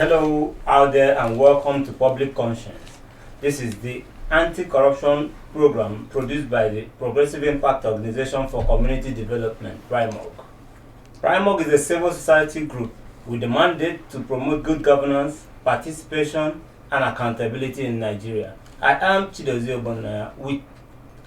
Hello out there and welcome to Public Conscience. This is the anti-corruption program produced by the Progressive Impact Organization for Community Development, PRIMOG. PRIMOG is a civil society group with the mandate to promote good governance, participation, and accountability in Nigeria. I am Chidozie Obonaya with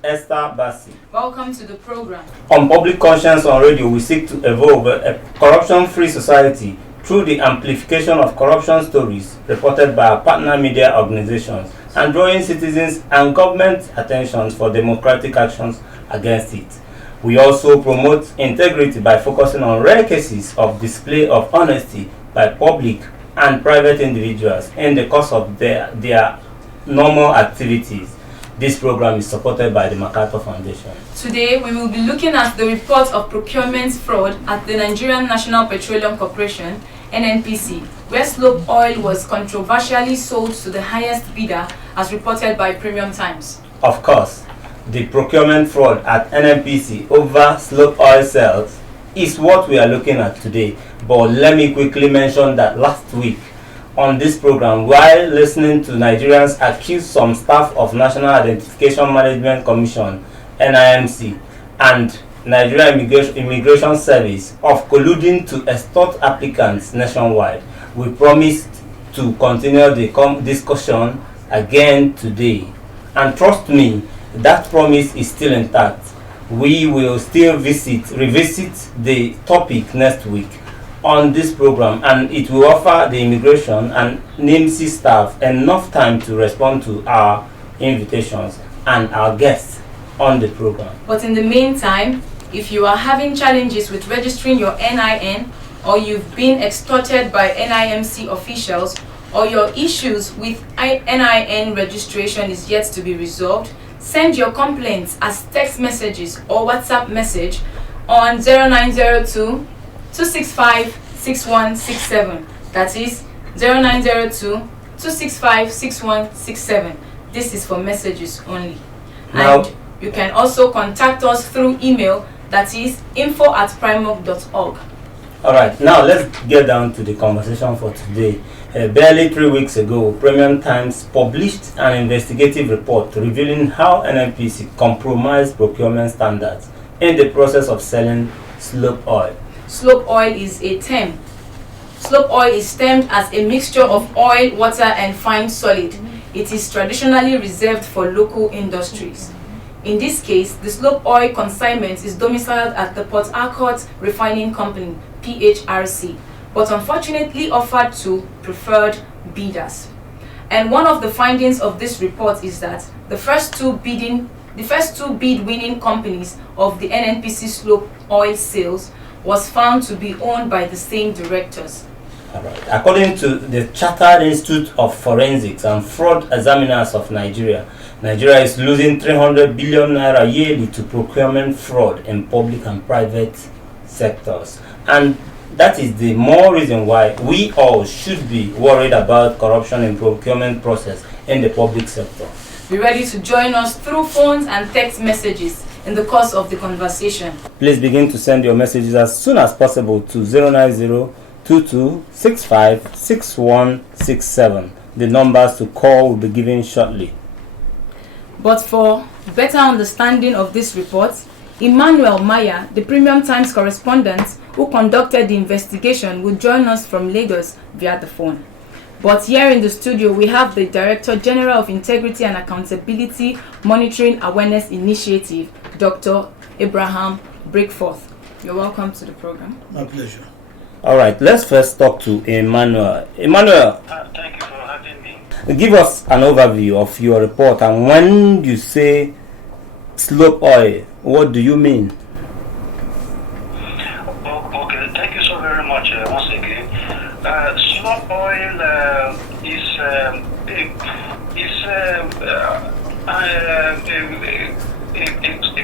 Esther Bassi. Welcome to the program. On Public Conscience on Radio, we seek to evolve a corruption-free society through the amplification of corruption stories reported by our partner media organizations and drawing citizens and government attention for democratic actions against it. We also promote integrity by focusing on rare cases of display of honesty by public and private individuals in the course of their normal activities. This program is supported by the MacArthur Foundation. Today, we will be looking at the report of procurement fraud at the Nigerian National Petroleum Corporation, NNPC, where Slop oil was controversially sold to the highest bidder as reported by Premium Times. Of course, the procurement fraud at NNPC over Slop oil sales is what we are looking at today. But let me quickly mention that last week on this program, while listening to Nigerians accuse some staff of National Identification Management Commission, NIMC, and Nigeria Immigration Service of colluding to extort applicants nationwide, we promised to continue the discussion again today. And trust me, that promise is still intact. We will still revisit the topic next week on this program, and it will offer the immigration and NIMC staff enough time to respond to our invitations and our guests on the program. But in the meantime, if you are having challenges with registering your NIN, or you've been extorted by NIMC officials, or your issues with NIN registration is yet to be resolved, send your complaints as text messages or WhatsApp message on 0902 265 6167. That is 0902 265 6167. This is for messages only. Now, and you can also contact us through email, that is info@primog.org. Alright, now let's get down to the conversation for today. Barely 3 weeks ago, Premium Times published an investigative report revealing how NNPC compromised procurement standards in the process of selling Slop oil. Slop oil is a term. Slop oil is termed as a mixture of oil, water, and fine solid. It is traditionally reserved for local industries. In this case, the Slop oil consignment is domiciled at the Port Harcourt Refining Company, PHRC, but unfortunately offered to preferred bidders. And one of the findings of this report is that the first two bid-winning companies of the NNPC Slop oil sales was found to be owned by the same directors. Alright. According to the Chartered Institute of Forensics and Fraud Examiners of Nigeria, Nigeria is losing 300 billion naira yearly to procurement fraud in public and private sectors. And that is the more reason why we all should be worried about corruption in procurement process in the public sector. Be ready to join us through phones and text messages in the course of the conversation. Please begin to send your messages as soon as possible to 090-2265-6167. The numbers to call will be given shortly. But for better understanding of this report, Emmanuel Maya, the Premium Times correspondent who conducted the investigation, will join us from Lagos via the phone. But here in the studio, we have the Director General of Integrity and Accountability Monitoring Awareness Initiative, Dr. Abraham Breakforth. You're welcome to the program. My pleasure. All right, let's first talk to Emmanuel. Emmanuel, thank you for having me. Give us an overview of your report, and when you say Slop oil, what do you mean? Okay, thank you so very much once again. Slop oil is a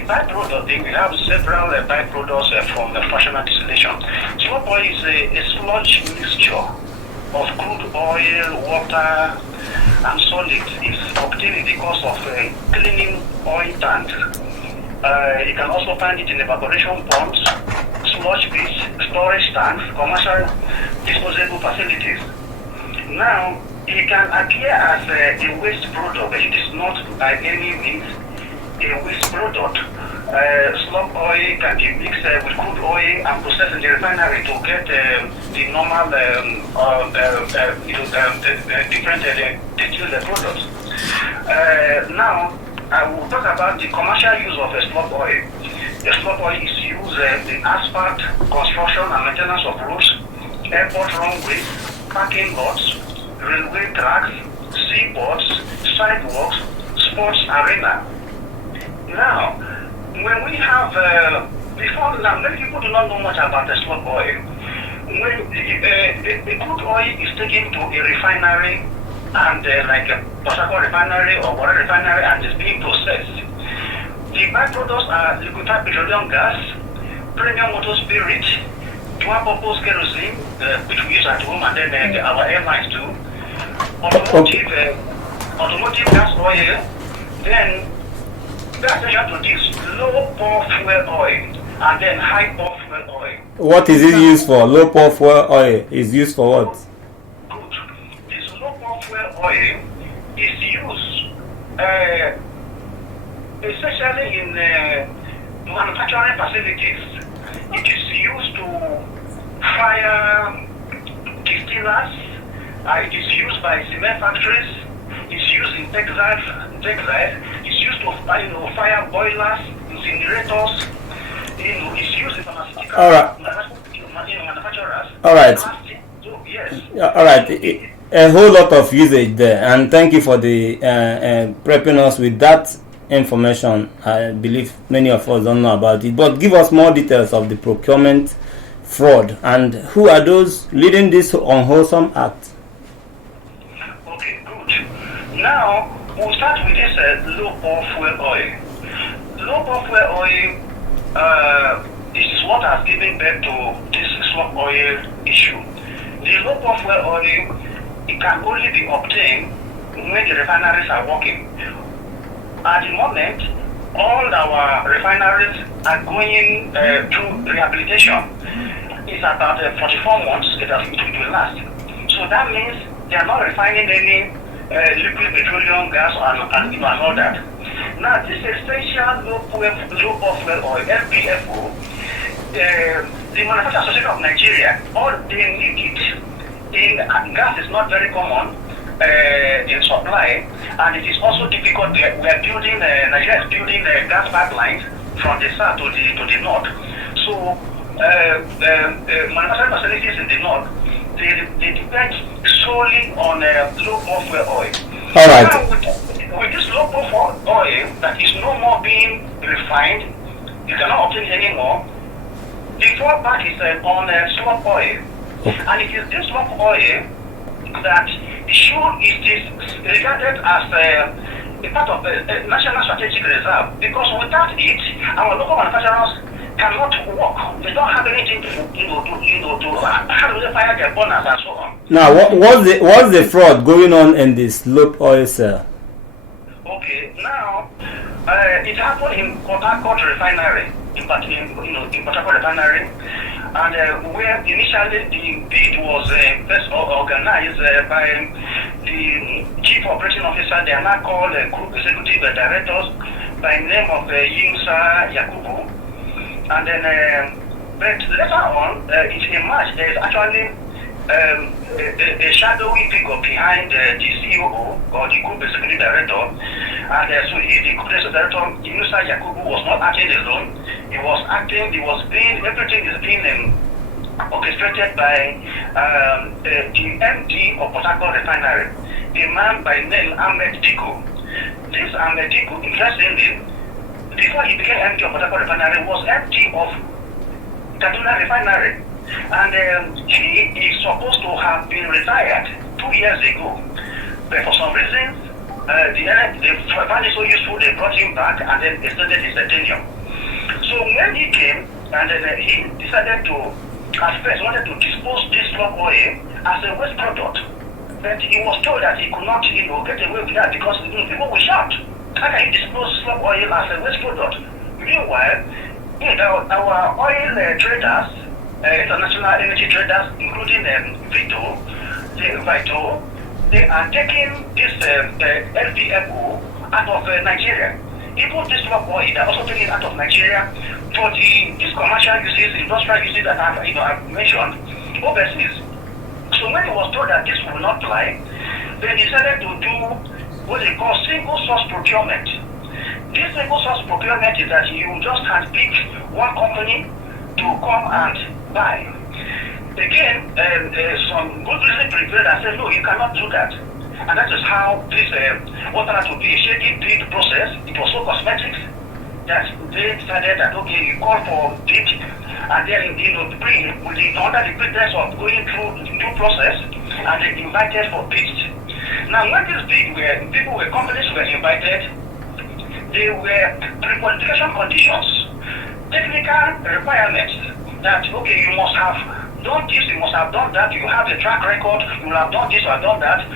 byproduct. We have several byproducts from the fractional distillation. Slop oil is a sludge mixture of crude oil, water, and solid. It's obtained because of cleaning oil tanks. You can also find it in evaporation ponds, sludge pits, storage tanks, commercial disposable facilities. Now, it can appear as a waste product, but it is not by any means a waste product. Slop oil can be mixed with crude oil and processed in the refinery to get the normal different distilled products. Now, I will talk about the commercial use of a slop oil. The slop oil is used in asphalt, construction and maintenance of roads, airport runways, parking lots, railway tracks, seaports, sidewalks, sports arena. Now, when we have, before now, many people do not know much about the slop oil. When the crude oil is taken to a refinery and like a Buhari refinery or water refinery and is being processed, the byproducts are liquefied petroleum gas, premium motor spirit, dual-purpose kerosene, which we use at home, and then our airlines too, automotive gas oil, then pay attention to this, low pour fuel oil, and then high pour fuel oil. What is it used for? Low pour fuel oil is used for what? Good. This low pour fuel oil is used especially in manufacturing facilities. It is used to fire distillers. It is used by cement factories. It's used in textiles. It's used to fire boilers, incinerators. It's used in pharmaceutical manufacturers. All right. So, yes. All right. A whole lot of usage there, and thank you for the prepping us with that information. I believe many of us don't know about it, but give us more details of the procurement fraud and who are those leading this unwholesome act. Okay, good. Now we'll start with this low pour fuel oil. Low pour fuel oil is what has given birth to this slop oil issue. The low pour fuel oil, it can only be obtained when the refineries are working. At the moment, all our refineries are going through rehabilitation. It's about 44 months it will last. So that means they are not refining any liquid petroleum gas and all that. Now, this essential low pour fuel oil, LPFO, the Manufacturing Association of Nigeria, all they need it. Gas is not very common in supply, and it is also difficult. We are building, Nigeria is building gas pipelines from the south to the north. So, manufacturing facilities in the north, they depend solely on low pour fuel oil. All right. Now, with this low pour fuel oil that is no more being refined, you cannot obtain it anymore. The fallback is on slop oil. And it is this slop oil that is regarded as a part of the national strategic reserve, because without it, our local manufacturers cannot work. They don't have anything to how do they fire their bonus and so on. Now, what's the fraud going on in this slop oil cell? Okay, now it happened in Port Harcourt refinery, in Port Harcourt refinery. And where initially the bid was first organized by the chief operating officer, they are now called group executive directors by name of Yunusa Yakubu. And then, but later on, in March, there is actually a shadowy figure behind the COO or the group executive director. And so the group executive director, Yunusa Yakubu, was not acting alone. Everything is being orchestrated by the MD of Port Harcourt refinery, a man by name Ahmed Diko. This Ahmed Diko, interestingly, before he became MD of Port Harcourt refinery, was MD of Kaduna refinery. And he is supposed to have been retired 2 years ago. But for some reasons, they found it so useful, they brought him back and then extended his tenure. So when he came, and then he decided to, at first, wanted to dispose this slop oil as a waste product. But he was told that he could not, get away with that because people will shout. How can you dispose slop oil as a waste product? Meanwhile, our oil traders, international energy traders, including Vito, they are taking this LDFO out of Nigeria. Even this Slop oil, they are also taking it out of Nigeria for these commercial uses, industrial uses that I've mentioned overseas. So when he was told that this will not fly, they decided to do what they call single source procurement. This single source procurement is that you just handpick one company to come and buy. Again, some good reason prevailed and said, no, you cannot do that. And that is how this what turned out to be a shady bid process. It was so cosmetic that they decided that, okay, you call for bid, and then, bring under the pretense of going through the due process, and they invited for bids. Now, when this bid companies were invited, they were pre-qualification conditions, technical requirements that, okay, you must have done this, you must have done that, you have a track record, you will have done this or done that,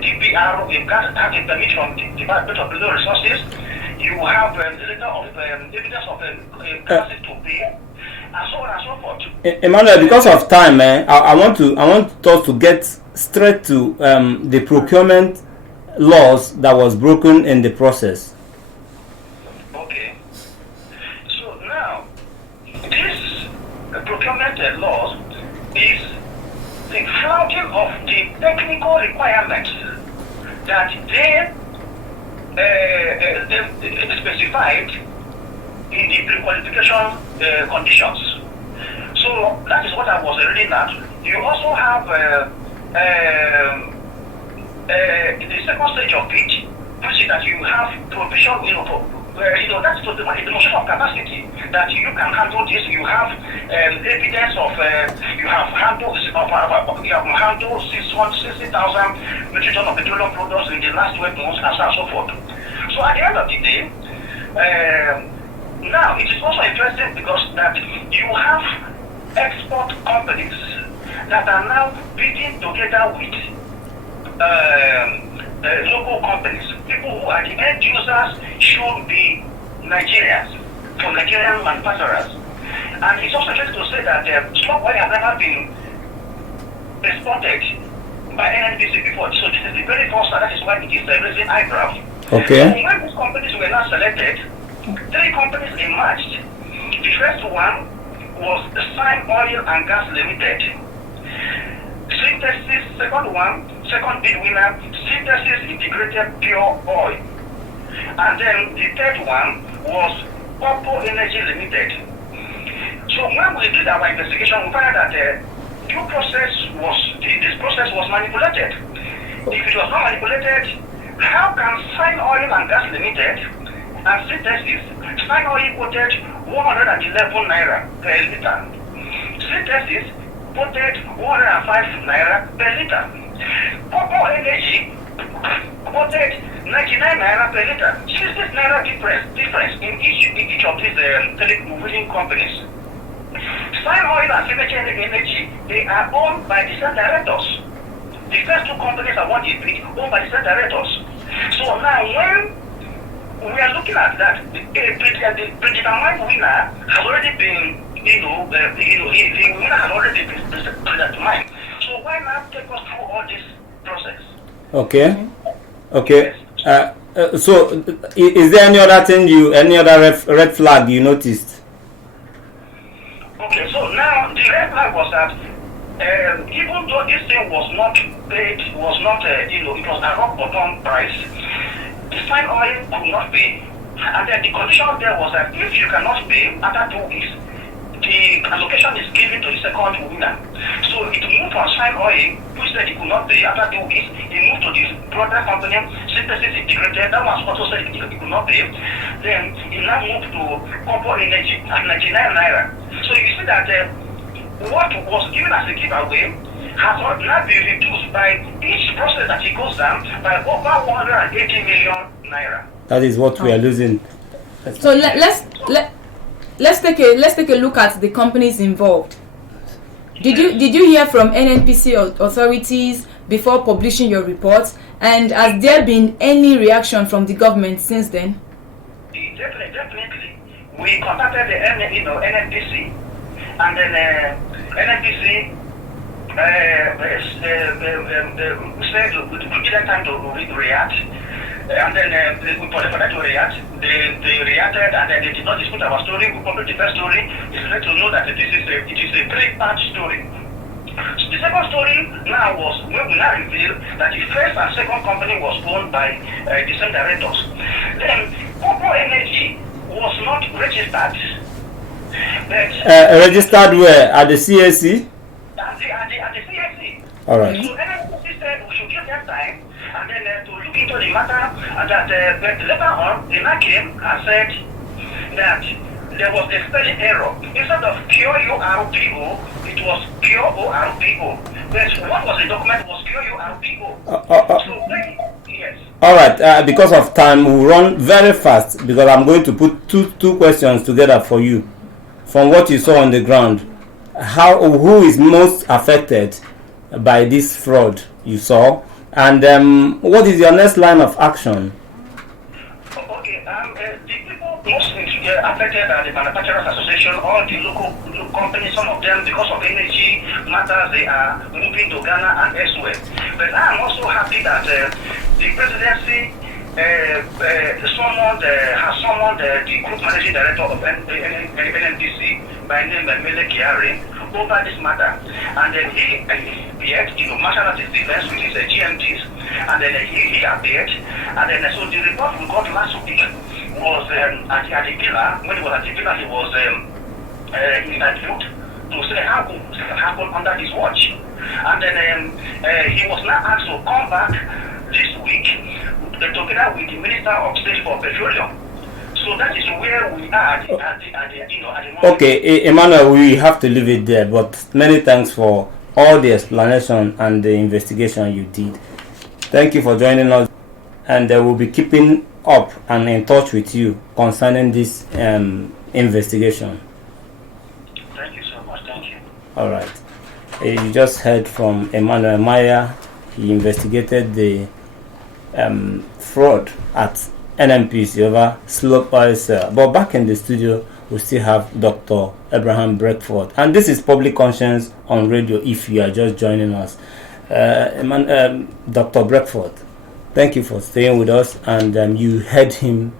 DPR, you got to have a permit from the Department of Mineral Resources, you have a letter of evidence of capacity to pay, and so on and so forth. Emmanuel, because of time, I want us to get straight to the procurement laws that was broken in the process. Okay. So now, this procurement laws is the flouting of the technical requirements that they specified in the pre-qualification conditions. So that is what I was reading at. You also have the second stage of it, which is that you have provision, that's the demonstration of capacity, that you can handle this. You have evidence of you have handled 660,000 metric tons of petroleum products in the last 12 months, and so on and so forth. So at the end of the day, now it is also interesting because that you have export companies that are now bidding together with local companies, people who are the end users should be Nigerians, for Nigerian manufacturers. And it's also interesting to say that Slop oil has never been exported by NNPC before. So this is the very first time. That is why it is raising eyebrows. Okay. So when these companies were not selected, 3 companies emerged. The first one was Sign Oil and Gas Limited. Synthesis, second bid winner, Synthesis Integrated Pure Oil. And then the third one was Purple Energy Limited. So when we did our investigation, we found that this process was manipulated. If it was not manipulated, how can Sign Oil and Gas Limited and Synthesis, Sign Oil quoted 111 naira per liter. Synthesis quoted 105 naira per liter. Purple Energy quoted 99 naira per liter. 60 naira difference in each of these telecommunication companies. Sign Oil and Synthesis Energy, they are owned by the same directors. The first 2 companies are owned by the same directors. So now when we are looking at that, the predetermined winner has already been, the winner has already been predetermined. So why not take us through all this process? Okay. Okay. So is there any other thing any other red flag you noticed? Okay, so now the red flag was that even though this thing was not paid, it was a rock bottom price, the Sign Oil could not pay. And then the condition there was that if you cannot pay after 2 weeks, the allocation is given to the second winner. So it moved from Sign Oil, which said it could not pay after 2 weeks, it moved to this brother company, Synthesis Integrated, that was also said it could not pay. Then it now moved to Purple Energy at 99 naira. So you see that what was given as a giveaway has now been reduced by each process that it goes down by over 180 million naira. That is what we are losing. So let's take a look at the companies involved. Did you hear from NNPC authorities before publishing your report, and has there been any reaction from the government since then? Definitely. We contacted the NNPC, and then NNPC said we didn't time to react. And then for that to react, they reacted and then they did not dispute our story. We published the first story. It's let to know that it is a very bad story. So the second story now was when we now reveal that the first and second company was owned by the same directors. Then Popo Energy was not registered. Registered where? At the CAC? At the CAC. All right. So NNPC said we should give them time and then to look into the matter, and that but later on they now came and said that there was a spelling error. Instead of pure URPO, it was pure ORPO. But what was the document was pure URPO. So yes. All right. Because of time, we'll run very fast because I'm going to put two questions together for you. From what you saw on the ground, who is most affected by this fraud you saw? And what is your next line of action? Okay, the people most affected are the Manufacturers Association, all the local companies, some of them, because of energy matters, they are moving to Ghana and elsewhere. But I am also happy that the presidency has summoned the group managing director of NNPC by name Mele Kiari over this matter, and then he appeared, martial artist defense with his GMTs, and then he appeared, and then so the report we got last week was at the villa. When he was at the villa, he was interviewed to say how could it happen under his watch, and then he was now asked to come back this week together with the Minister of State for Petroleum. So that is where we are at the moment. Okay, Emmanuel, we have to leave it there, but many thanks for all the explanation and the investigation you did. Thank you for joining us, and we'll be keeping up and in touch with you concerning this investigation. Thank you so much. Thank you. All right. You just heard from Emmanuel Maya. He investigated the fraud at NNPC over Slop oil cell. But back in the studio, we still have Dr. Abraham Breckford. And this is Public Conscience on Radio if you are just joining us. Dr. Breckford, thank you for staying with us. And you heard him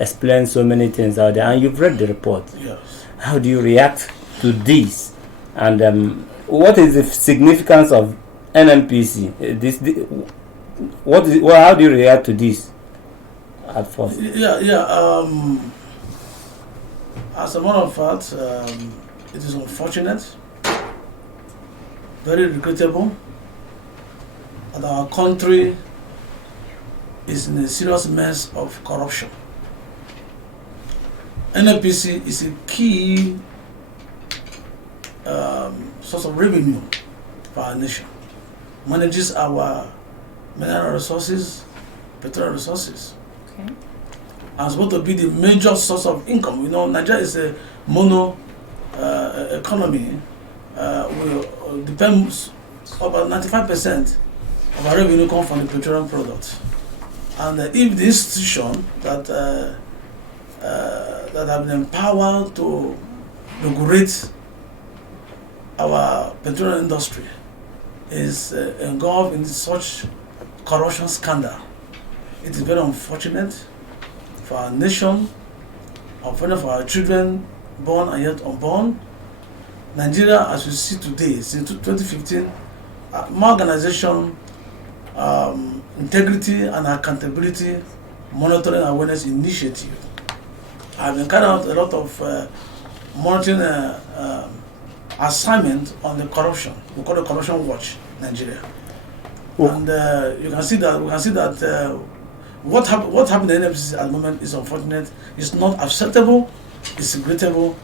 explain so many things out there. And you've read the report. Yes. How do you react to this? And what is the significance of NNPC? How do you react to this? At first. As a matter of fact, it is unfortunate, very regrettable that our country is in a serious mess of corruption. NNPC is a key source of revenue for our nation. Manages our mineral resources, petroleum resources. Okay. And supposed to be the major source of income. You know, Nigeria is a mono economy. We depend about 95% of our revenue comes from the petroleum products. And if the institution that have been empowered to regulate our petroleum industry is engulfed in such corruption scandal, it is very unfortunate for our nation, unfortunate for our children born and yet unborn. Nigeria, as we see today, since 2015, more organization, integrity and accountability monitoring awareness initiative. I've been carrying out a lot of monitoring assignment on the corruption. We call it Corruption Watch Nigeria. And we can see that what happened in the NNPC at the moment is unfortunate. It's not acceptable. It's regrettable,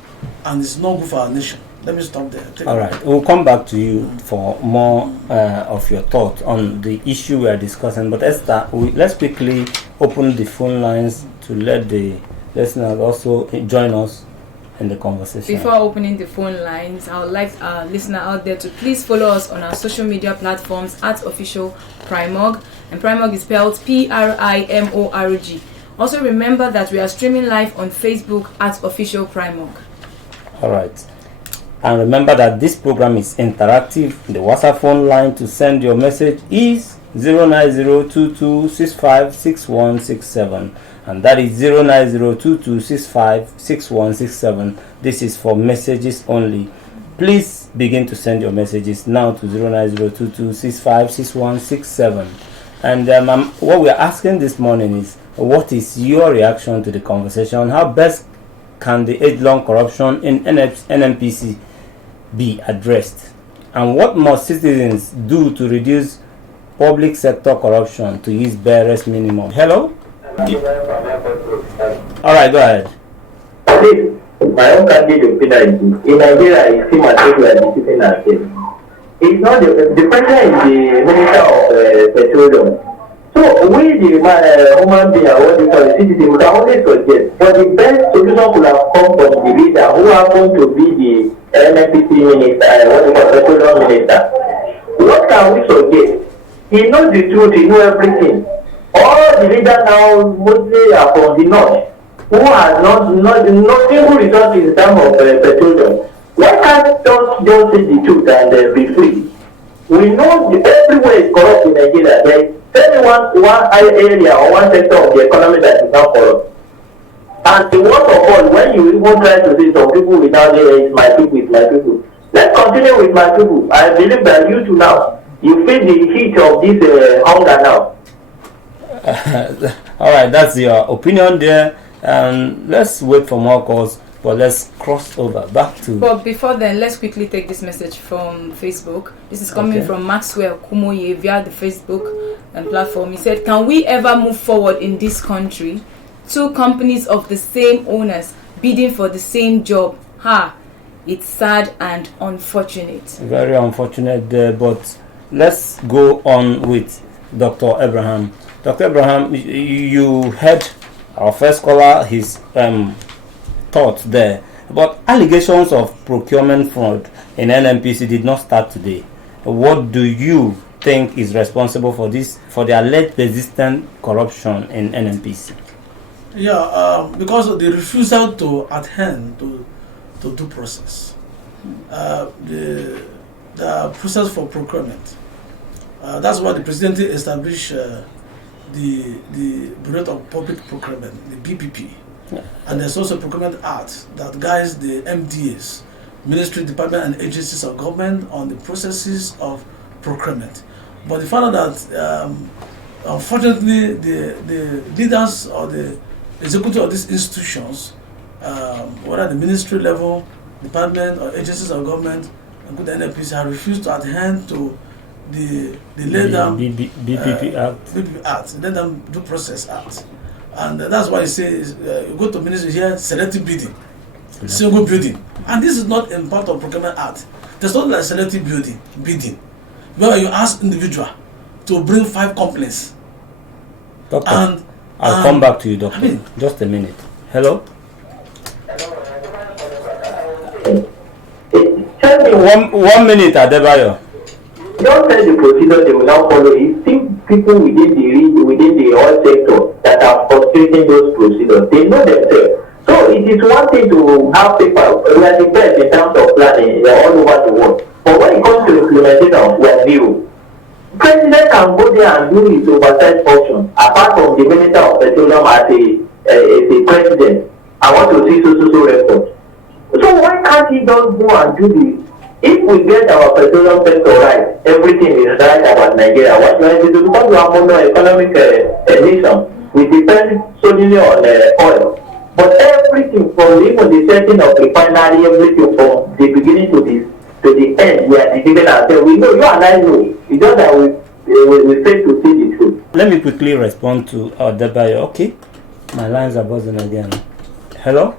and it's not good for our nation. Let me stop there. All right, we'll come back to you for more of your thoughts on the issue we are discussing. But Esther, let's quickly open the phone lines to let the listeners also join us in the conversation. Before opening the phone lines, I would like our listener out there to please follow us on our social media platforms at Official Primorg, and Primorg is spelled PRIMORG. Also remember that we are streaming live on Facebook at Official Primorg. All right. And remember that this program is interactive. The WhatsApp phone line to send your message is 09022656167, and that is 09022656167. This is for messages only. Please begin to send your messages now to 09022656167. And what we are asking this morning is, what is your reaction to the conversation? How best can the age-long corruption in NNPC be addressed? And what must citizens do to reduce public sector corruption to its barest minimum? Hello? Alright, go ahead. My own candidate opinion in Nigeria is still material discipline and state. It's not the president is the minister of petroleum. So we the human being or what you call the citizen would always suggest, but the best solution could have come from the leader who happened to be the NNPC minister, what you call petroleum minister. What can we suggest? He knows the truth, he knows everything. All the leaders now mostly are from the north, who has not single resources in terms of petroleum. Why can't just say the truth and be free? We know everywhere is corrupt in Nigeria. There is one area or one sector of the economy that is not corrupt. And the worst of all, when you even try to say some people without it's my people. Let's continue with my people. I believe that you too now, you feel the heat of this hunger now. All right, that's your opinion there. Let's wait for more calls, but let's cross over back to. But before then, let's quickly take this message from Facebook. This is coming from Maxwell Kumoye via the Facebook platform. He said, "Can we ever move forward in this country? Two companies of the same owners bidding for the same job. It's sad and unfortunate." Very unfortunate there, but let's go on with Dr. Abraham. Dr. Abraham, you heard our first caller, his thoughts there. But allegations of procurement fraud in NNPC did not start today. What do you think is responsible for this, for the alleged persistent corruption in NNPC? Yeah, because of the refusal to adhere to due process. The process for procurement. That's why the presidency established the Bureau of Public Procurement, the BPP. Yeah. And there's also a Procurement Act that guides the MDAs, Ministry, Department and agencies of government on the processes of procurement. But they found out that unfortunately the leaders or the executive of these institutions, whether the ministry level, department or agencies of government, including the NNPC, have refused to adhere to the BPP Act, let them do process Act. And that's why it says you go to ministry here, selective bidding, single bidding. And this is not in part of Procurement Act. There's not like selective bidding, where you ask individual to bring 5 companies. Doctor, and I'll come back to you, Doctor. Just a minute. Hello? One minute, Adebayo. Don't tell the procedure they will now follow. It's still people within the oil sector that are frustrating those procedures. They know themselves. So it is one thing to have paper. We are the best in terms of planning all over the world. But when it comes to implementation, we are zero. President can go there and do his oversight function. Apart from the Minister of Petroleum as a president, I want to see so record. So why can't he just go and do this? If we get our petroleum sector right, everything is right about Nigeria. What we have to do, because we are mono-economic nation, we depend solely on oil. But everything from even the setting of refinery, everything from the beginning to the end, we are deceiving ourselves. We know, you and I know. It's just that we fail to see the truth. Let me quickly respond to Adebayo. Okay, my lines are buzzing again. Hello?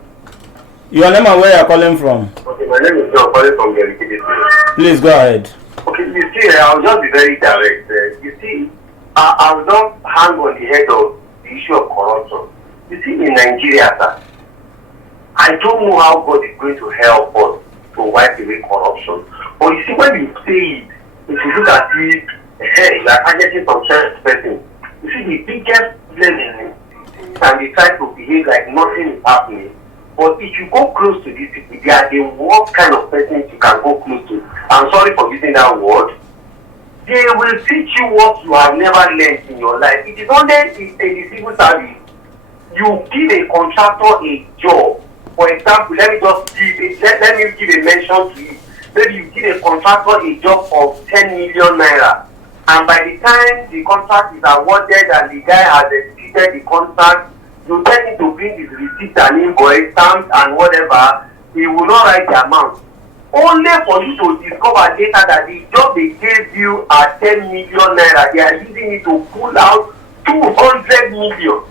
Your name and where you are calling from? Okay, my name is John, calling from the LKD. Please go ahead. Okay, you see, I'll just be very direct. You see, I'll not hang on the head of the issue of corruption. You see, in Nigeria, sir, I don't know how God is going to help us to wipe away corruption. But you see, when you say it, if you look at it, hey, you are targeting some certain person. You see, the biggest problem is and they try to behave like nothing is happening. But if you go close to these people, they are the worst kind of persons you can go close to. I'm sorry for using that word. They will teach you what you have never learned in your life. It is only in the civil service. You give a contractor a job. For example, let me give a mention to you. Maybe you give a contractor a job of 10 million naira. And by the time the contract is awarded and the guy has executed the contract, you tell him to bring his receipt and invoice, stamp and whatever, he will not write the amount. Only for you to discover later that the job they gave you at 10 million naira, they are using it to pull out 200 million.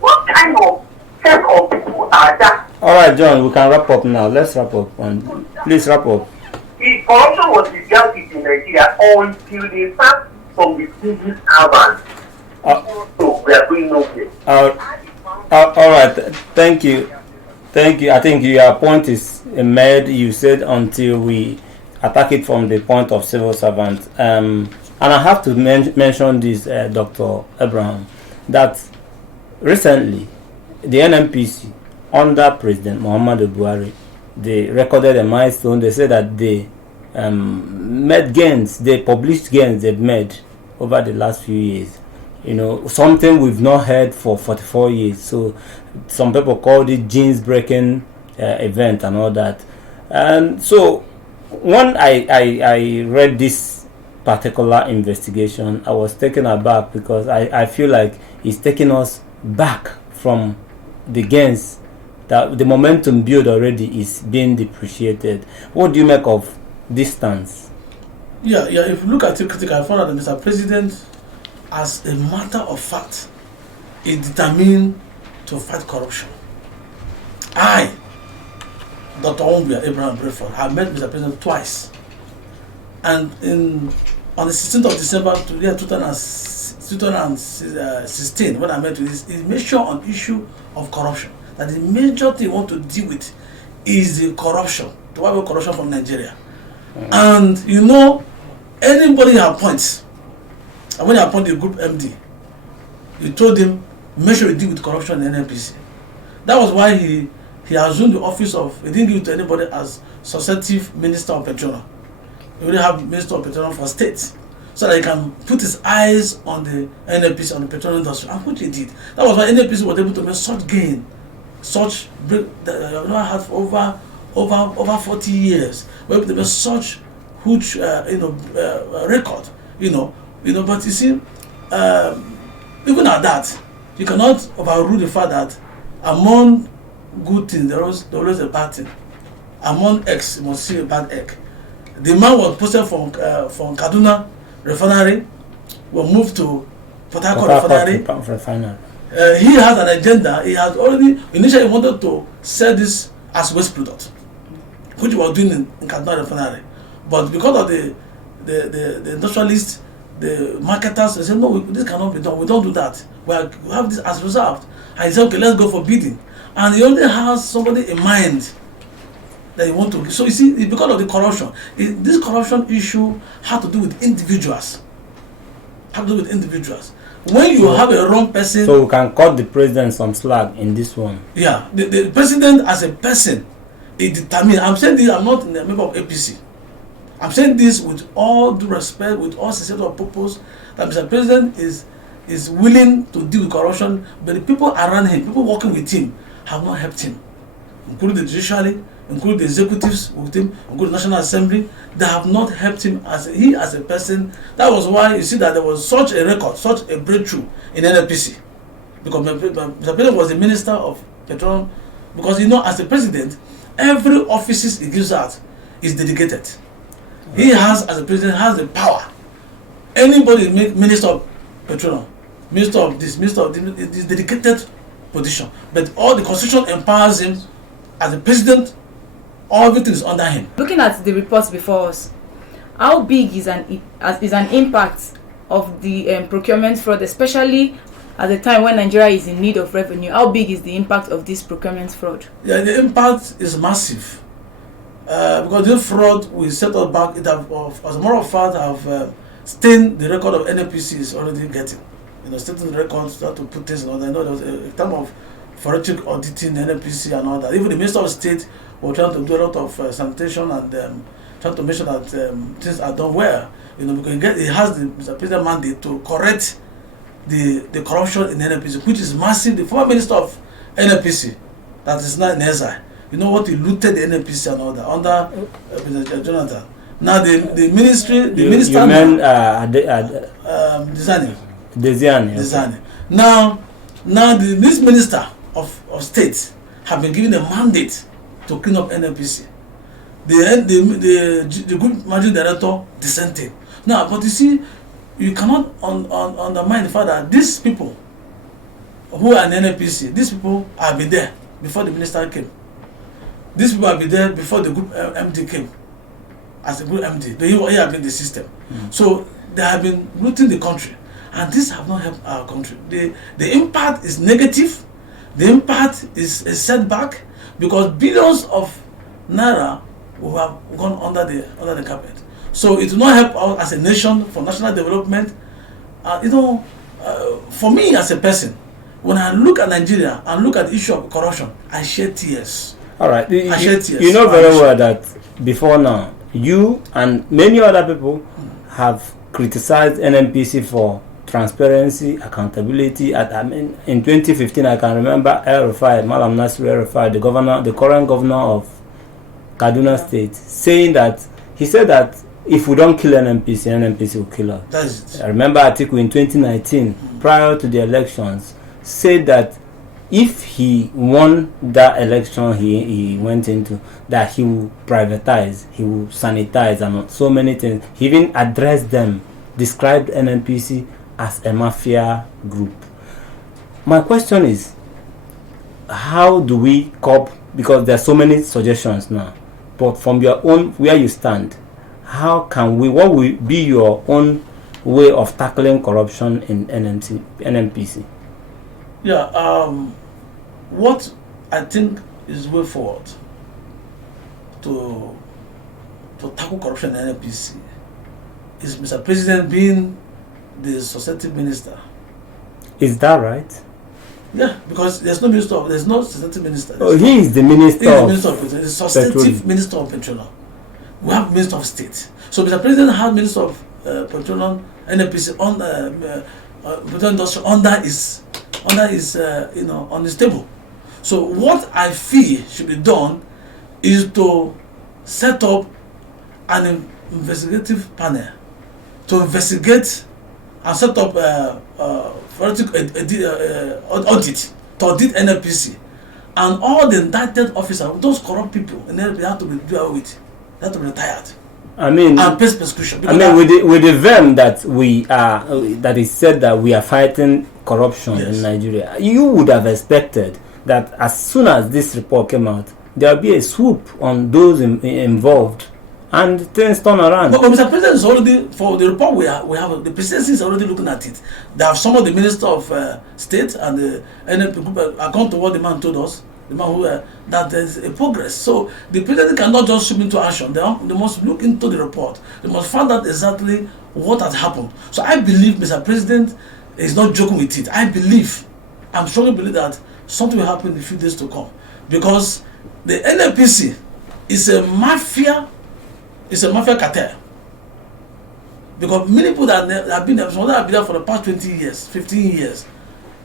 What kind of set of people are that? All right, John, we can wrap up now. Let's wrap up. Please wrap up. The corruption was reality in Nigeria until they start from the civil servants. So we are going nowhere. All right, thank you. I think your point is made. You said until we attack it from the point of civil servants. And I have to mention this, Dr. Abraham, that recently the NNPC under President Muhammadu Buhari, they recorded a milestone. They said that they made gains, they published gains they've made over the last few years. You know, something we've not heard for 44 years. So some people called it genes breaking event and all that. And so when I read this particular investigation, I was taken aback because I feel like it's taking us back from the gains that the momentum build already is being depreciated. What do you make of this stance? Yeah. If you look at it critically, I found out that Mr. President, as a matter of fact, is determined to fight corruption. I, Dr. Ombia Abraham Bradford, have met Mr. President twice. And on the 16th of December 2016, when I met with this, he made sure on issue of corruption that the major thing we want to deal with is the corruption, the wide corruption from Nigeria. And you know, anybody he appoints, and when he appointed the group MD, he told him, make sure you deal with corruption in NNPC. That was why he assumed the office of, he didn't give it to anybody as successive Minister of Petroleum. He really have Minister of Petroleum for state, so that he can put his eyes on the NNPC, on the petroleum industry, and which he did. That was why NNPC was able to make such gain, such break that you have never had for over 40 years. We're able to make such huge record, But you see, even at that, you cannot overrule the fact that among good things there was always a bad thing. Among eggs, you must see a bad egg. The man was posted from Kaduna refinery, was moved to Port Harcourt refinery. He has an agenda. He has already initially wanted to sell this as waste product, which he was doing in Kaduna refinery. But because of the industrialists, the marketers, they said, no, this cannot be done. We don't do that. We have this as reserved. And he said, okay, let's go for bidding. And he only has somebody in mind that he want to. So you see, it's because of the corruption. This corruption issue had to do with individuals. When you have a wrong person. So we can cut the president some slack in this one. Yeah, the president as a person is determined. I'm saying this, I'm not a member of APC. I'm saying this with all due respect, with all sincerity of purpose, that Mr. President is willing to deal with corruption, but the people around him, people working with him, have not helped him, including the judiciary, including the executives with him, including the National Assembly. They have not helped him as a person. That was why you see that there was such a record, such a breakthrough in NNPC, because Mr. President was the Minister of Petroleum. Because as a president, every offices he gives out is dedicated. He has, as a president, has the power. Anybody make Minister of Petroleum, Minister of this, Minister of this, it is dedicated position. But all the Constitution empowers him as a president. Everything is under him. Looking at the reports before us, how big is an impact of the procurement fraud, especially at the time when Nigeria is in need of revenue? How big is the impact of this procurement fraud? Yeah, the impact is massive. Because this fraud will set us back. As a matter of fact, have stained the record of NNPC is already getting. Stating the record, start to put things in order. I know there was a time of forensic auditing, NNPC and all that. Even the Minister of State was trying to do a lot of sanitation and trying to make sure that things are done well. You know, because he has the Mr. President mandate to correct the corruption in NNPC, which is massive. The former Minister of NNPC, that is now in exile, you know what, he looted the NNPC and all that under Mr. Jonathan. Now the ministry, the minister you mean Desiani. Now this minister of state have been given a mandate to clean up NNPC. The group managing director dissented. Now, but you see, you cannot undermine the fact that these people who are in NNPC, these people have been there before the minister came. These people have been there before the group MD came. As a group MD, they have been the system. So they have been looting the country, and this have not helped our country. The impact is negative. The impact is a setback because billions of naira will have gone under the carpet. So it will not help us as a nation for national development. For me as a person, when I look at Nigeria and look at the issue of corruption, I shed tears. All right. I shed tears. You know very well that before now, you and many other people have criticized NNPC for transparency, accountability. In 2015, I can remember Malam Nasir El-Rufai, the current governor of Kaduna State, saying that he said that if we don't kill NNPC will kill us. That is it. I remember Atiku in 2019, prior to the elections, said that if he won that election he went into, that he will privatize, he will sanitize, and so many things. He even addressed them, described NNPC as a mafia group. My question is, how do we cope? Because there are so many suggestions now, but from your own, where you stand, what will be your own way of tackling corruption in NNPC? Yeah, what I think is way forward to tackle corruption in NNPC is Mr. President being the successive minister. Is that right? Yeah, because there's no successive minister. He is the minister. The successive minister of petroleum. We have minister of state. So Mr. President has minister of petroleum, NNPC on petroleum industry under his on his table. So what I feel should be done is to set up an investigative panel to investigate and set up forensic audit to audit NNPC, and all the indicted officers, those corrupt people in NNPC have to be dealt with. They have to be retired. And pay prescription. With the vein that we are, that is said that we are fighting corruption in Nigeria, you would have expected that as soon as this report came out, there will be a swoop on those involved, and things turn around. But Mr. President is already, for the report we have, the presidency is already looking at it. They have summoned the Minister of State and the NNP group, according to what the man told us, the man who that there is a progress. So the president cannot just swim into action. They must look into the report. They must find out exactly what has happened. So I believe Mr. President is not joking with it. I'm strongly believe that something will happen in a few days to come, because the NNPC is a mafia. It's a mafia cartel. Because many people that have been there, some that have been there for the past 20 years, 15 years,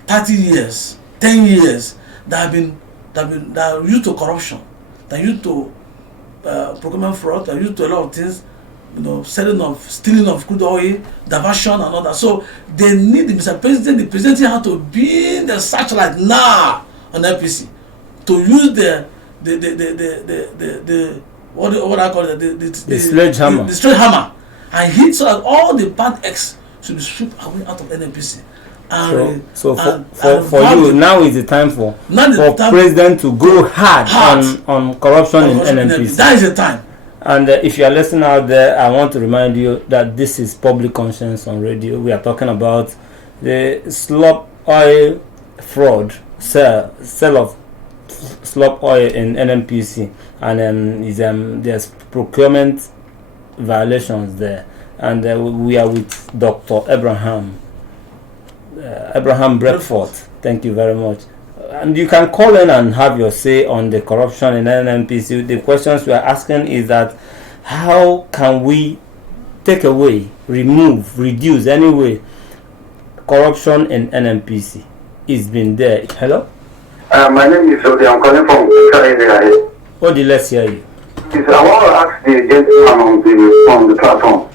30 years, 10 years, that are used to corruption, that are used to procurement fraud, that are used to a lot of things, stealing of crude oil, diversion and all that. So they need Mr. President. The president has to be in the searchlight now on NNPC to use the what I call it, the sledgehammer. The sledgehammer, and hit so that all the bad eggs should be stripped away out of NNPC. So for you, now is the time for president to go hard on corruption in NNPC. That is the time. And if you are listening out there, I want to remind you that this is Public Conscience on Radio. We are talking about the Slop oil fraud, sale of Slop oil in NNPC, and there's procurement violations there. And we are with Dr. Abraham Breakford. Thank you very much. and you can call in and have your say on the corruption in NNPC. The questions we are asking is that how can we take away, remove, reduce anyway corruption in NNPC? It's been there. Hello? My name is Odi. I'm calling from area. Odi, let's hear you. Yes, I want to ask the gentleman on the platform.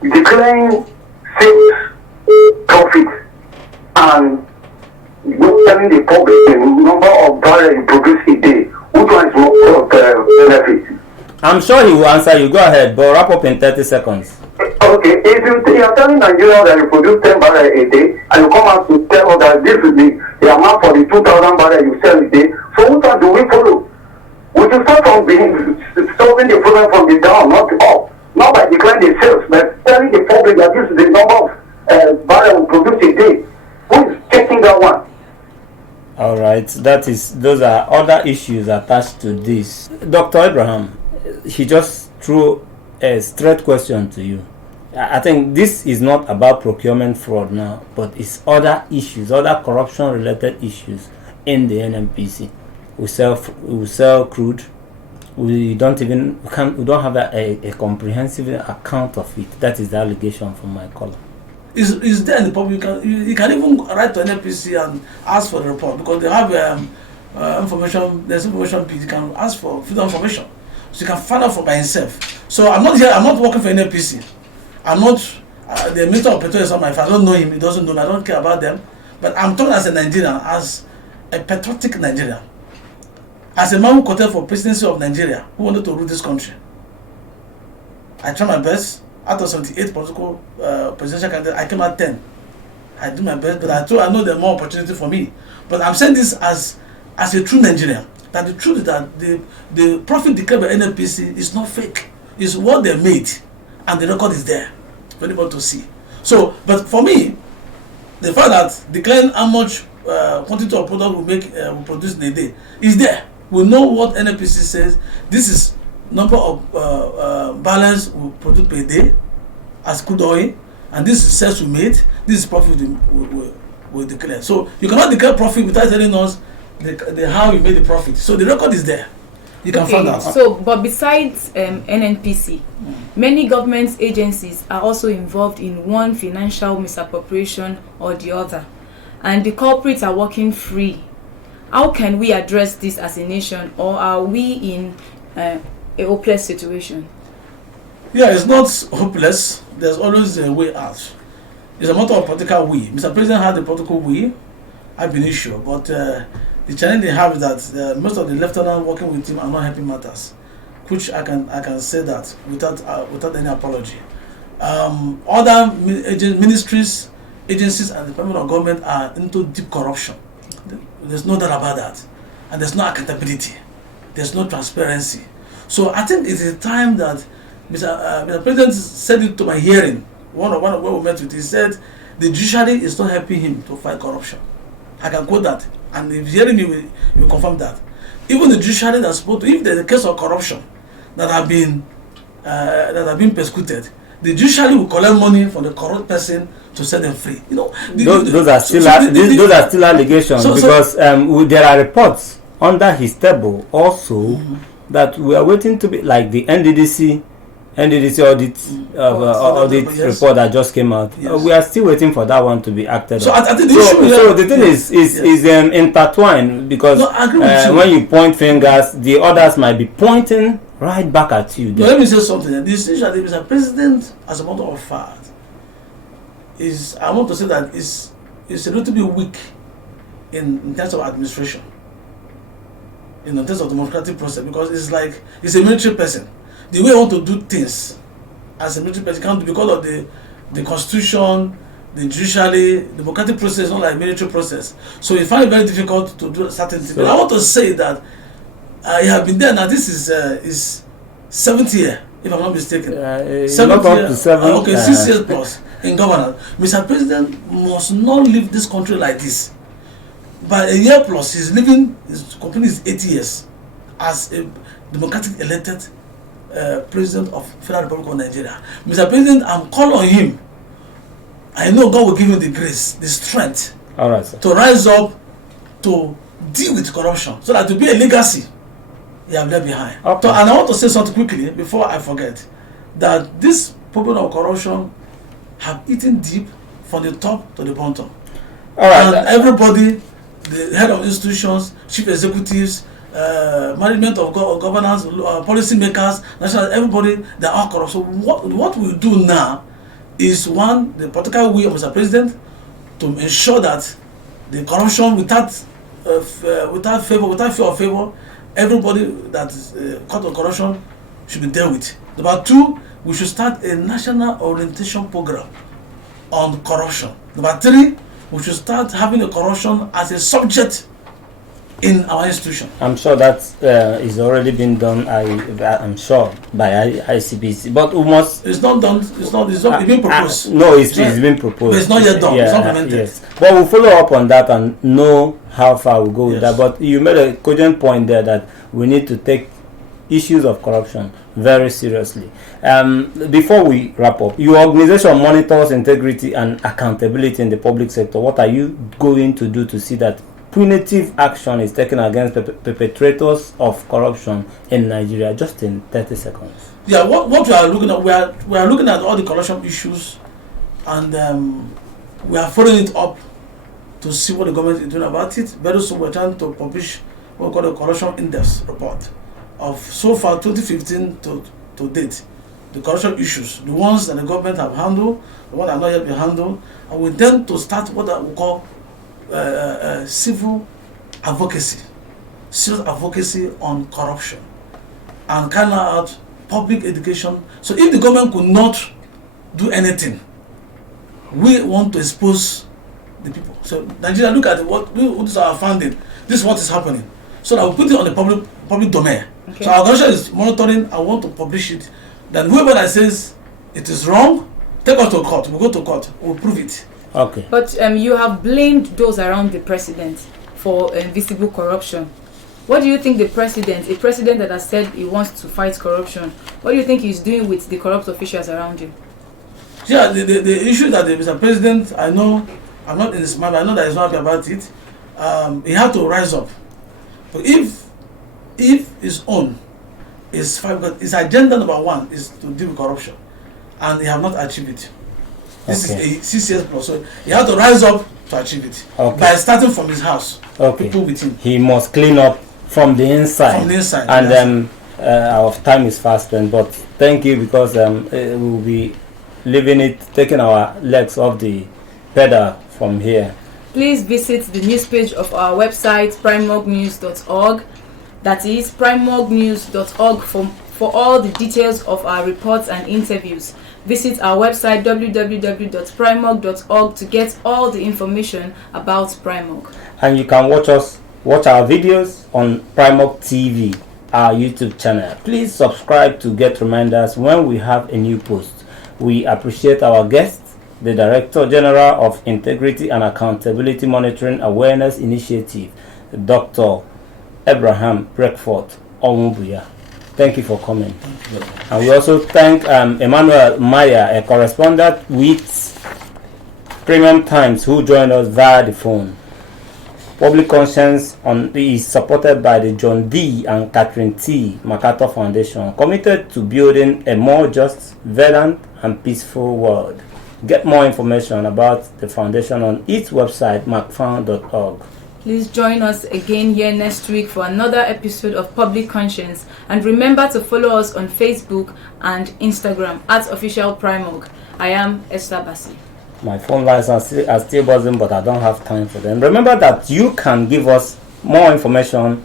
Declaring sales profit and telling the public the number of barrels you produce a day, which one is more benefit? I'm sure he will answer you. Go ahead, but wrap up in 30 seconds. Okay, if you are telling Nigerians that you produce 10 barrels a day, and you come out to tell us that this is the amount for the 2,000 barrels you sell a day, so which one do we follow? We should start from solving the problem from the down, not up. Not by declaring the sales, but telling the public that this is the number of barrels we produce a day. Who is checking that one? All right, those are other issues attached to this. Dr. Abraham, he just threw a straight question to you. I think this is not about procurement fraud now, but it's other issues, other corruption-related issues in the NNPC. We sell crude. We don't have a comprehensive account of it. That is the allegation from my caller. Is there in the public? You can even write to NNPC and ask for the report, because they have information. There's information page. You can ask for freedom of information, so you can find out for by himself. So I'm not here. I'm not working for NNPC. I'm not the Minister of Petroleum. Is not my friend. I don't know him. He doesn't know me. I don't care about them. But I'm talking as a Nigerian, as a patriotic Nigerian, as a man who contested for presidency of Nigeria, who wanted to rule this country. I tried my best. Out of 78 political presidential candidates, I came at 10. I do my best, but I know there's more opportunity for me. But I'm saying this as a true Nigerian, that the truth is that the profit declared by NNPC is not fake. It's what they made, and the record is there for anybody to see. So, but for me, the fact that declaring how much quantity of product we produce in a day is there. We know what NNPC says. This is number of barrels we produce per day as crude oil, and this is sales we made. This is profit we declare. So you cannot declare profit without telling us the how you made the profit. So the record is there. You can find out. So, but besides NNPC, many government agencies are also involved in one financial misappropriation or the other, and the culprits are working free. How can we address this as a nation, or are we in a hopeless situation? Yeah, it's not hopeless. There's always a way out. It's a matter of political will. Mr. President had the political will. I've been sure, but the challenge they have is that most of the lieutenants working with him are not helping matters, which I can say that without any apology. Other ministries, agencies, and the department of government are into deep corruption. There's no doubt about that, and there's no accountability. There's no transparency. So I think it's a time that Mr. President said it to my hearing. One of where we met with, he said the judiciary is not helping him to fight corruption. I can quote that, and if hearing me will confirm that. Even the judiciary that's supposed to, if there's a case of corruption that have been persecuted, the judiciary will collect money from the corrupt person to set them free. You know, those are still allegations, because there are reports under his table also that we are waiting to be, like the NDDC audit report that just came out. Yes. We are still waiting for that one to be acted on. I think the thing is intertwined, because when you point fingers, the others might be pointing right back at you. No, let me say something. The decision that Mr. President, as a matter of fact, I want to say that is a little bit weak in terms of administration, in terms of democratic process, because it's like he's a military person. The way I want to do things as a military person can't do, because of the constitution, the judiciary, democratic process is not like military process. So he find it very difficult to do certain things. But I want to say that I have been there now. This is 7th year, if I'm not mistaken. 7th year. 6 years plus in governance. Mr. President must not leave this country like this. By a year plus, he's living. His company is 8 years as a democratic elected President of Federal Republic of Nigeria. Mr. President, I'm calling on him. I know God will give him the grace, the strength, all right, sir, to rise up to deal with corruption so that to be a legacy you have left behind. Okay. So, and I want to say something quickly before I forget, that this problem of corruption have eaten deep from the top to the bottom. All right. And everybody, the head of institutions, chief executives, management of governance, policy makers, national, everybody, they are corrupt. So what we do now is, one, the political will of Mr. President to ensure that the corruption without fear of favor, everybody that is caught on corruption should be dealt with. Number two, we should start a national orientation program on corruption. Number three, we should start having a corruption as a subject in our institution. I'm sure that is already been done. I'm sure by ICBC, but we must. It's not done. It's been proposed. No, it's been proposed. But it's not yet done. Yeah, it's not implemented. Yes, but we'll follow up on that and know how far we go with Yes. that. But you made a cogent point there that we need to take issues of corruption very seriously. Before we wrap up, your organization monitors integrity and accountability in the public sector. What are you going to do to see that punitive action is taken against perpetrators of corruption in Nigeria? Just in 30 seconds. Yeah, what we are looking at, we are looking at all the corruption issues, and we are following it up to see what the government is doing about it. Very soon we're trying to publish what we call the corruption index report of so far 2015 to date, the corruption issues, the ones that the government have handled, the ones that have not yet been handled, and we intend to start what we call civil advocacy, serious advocacy on corruption, and carry out public education. So if the government could not do anything, we want to expose the people. So Nigeria, look at what is our funding. This is what is happening. So that we put it on the public domain. Okay. So our organization is monitoring. I want to publish it. Then whoever that says it is wrong, take us to court. We'll go to court. We'll prove it. Okay. But you have blamed those around the president for visible corruption. What do you think a president that has said he wants to fight corruption, what do you think he's doing with the corrupt officials around him? Yeah, the issue that Mr. President, I know, I'm not in his mind, but I know that he's not happy about it. He had to rise up. But if his own is fight, because his agenda number one is to deal with corruption, and he have not achieved it. This Okay. is a 6 years plus, so he had to rise up to achieve it. Okay. By starting from his house. Okay. People with him. He must clean up from the inside. From the inside, And yes. our time is fast spent. But thank you, because we'll be leaving it, taking our legs off the pedal from here. Please visit the news page of our website, primognews.org. That is primognews.org for all the details of our reports and interviews. Visit our website www.primog.org to get all the information about Primog. And you can watch our videos on Primog TV, our YouTube channel. Please subscribe to get reminders when we have a new post. We appreciate our guest, the Director General of Integrity and Accountability Monitoring Awareness Initiative, Dr. Abraham Breckford Omubuya. Thank you for coming. And we also thank Emmanuel Maya, a correspondent with Premium Times, who joined us via the phone. Public Conscience is supported by the John D. and Catherine T. MacArthur Foundation, committed to building a more just, violent, and peaceful world. Get more information about the foundation on its website, macfound.org. Please join us again here next week for another episode of Public Conscience. And remember to follow us on Facebook and Instagram @officialprimog. I am Esther Bassi. My phone lines are still buzzing, but I don't have time for them. Remember that you can give us more information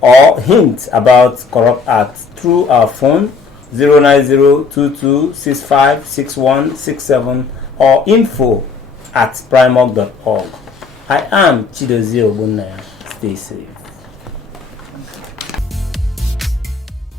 or hints about corrupt acts through our phone 09022656167 or info@primog.org. I am Chidozie Ogbonnaya. Stay safe.